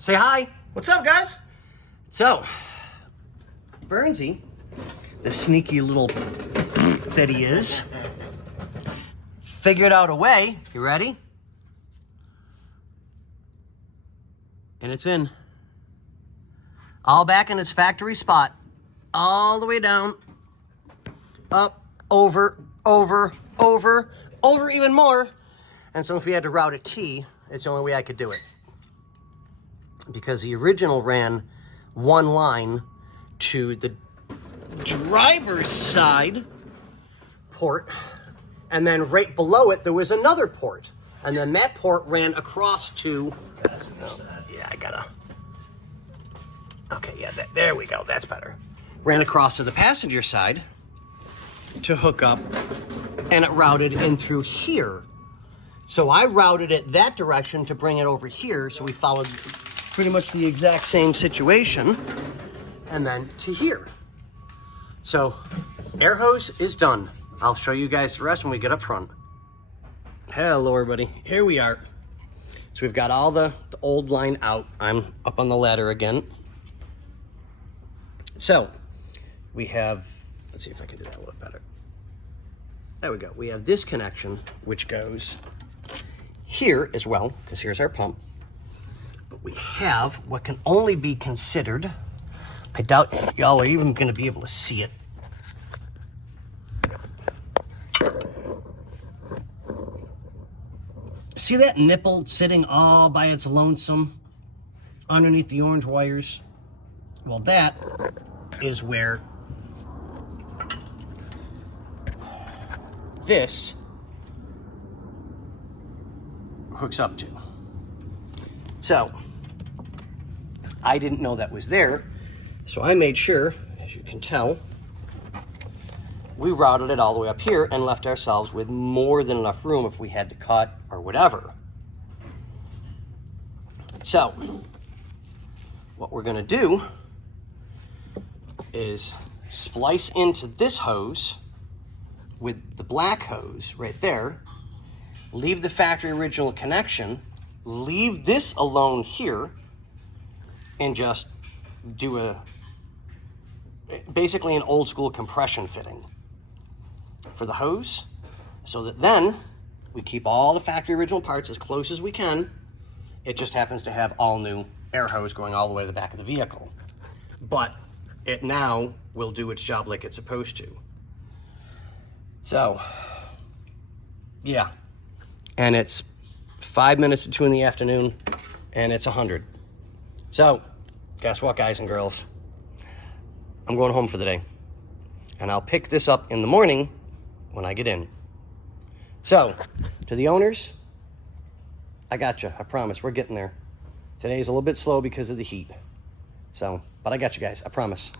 Say hi. What's up, guys? So, Burnsy, the sneaky little that he is, figured out a way. You ready? And it's in. All back in its factory spot. All the way down. Up, over, even more. And since we had to route a T, it's the only way I could do it. Because the original ran one line to the driver's side port, and then right below it there was another port, and then that port ran across to there we go, that's better. Ran across to the passenger side to hook up, and it routed in through here. So I routed it that direction to bring it over here, so we followed pretty much the exact same situation, and then to here. So air hose is done. I'll show you guys the rest when we get up front. Hello everybody, here we are. So we've got all the old line out. I'm up on the ladder again. So we have, let's see if I can do that a little better. There we go. We have this connection, which goes here as well, because here's our pump. But we have what can only be considered, I doubt y'all are even going to be able to see it. See that nipple sitting all by its lonesome underneath the orange wires? Well, that is where this hooks up to. So I didn't know that was there, so I made sure, as you can tell, we routed it all the way up here and left ourselves with more than enough room if we had to cut or whatever. So what we're gonna do is splice into this hose with the black hose right there, leave the factory original connection, leave this alone here, and just do basically an old school compression fitting for the hose, so that then we keep all the factory original parts as close as we can. It just happens to have all new air hose going all the way to the back of the vehicle. But it now will do its job like it's supposed to. So, yeah. And it's 5 minutes to 2 in the afternoon, and it's 100. So, guess what, guys and girls? I'm going home for the day. And I'll pick this up in the morning when I get in. So, to the owners, I got you. I promise. We're getting there. Today's a little bit slow because of the heat. So, but I got you guys. I promise.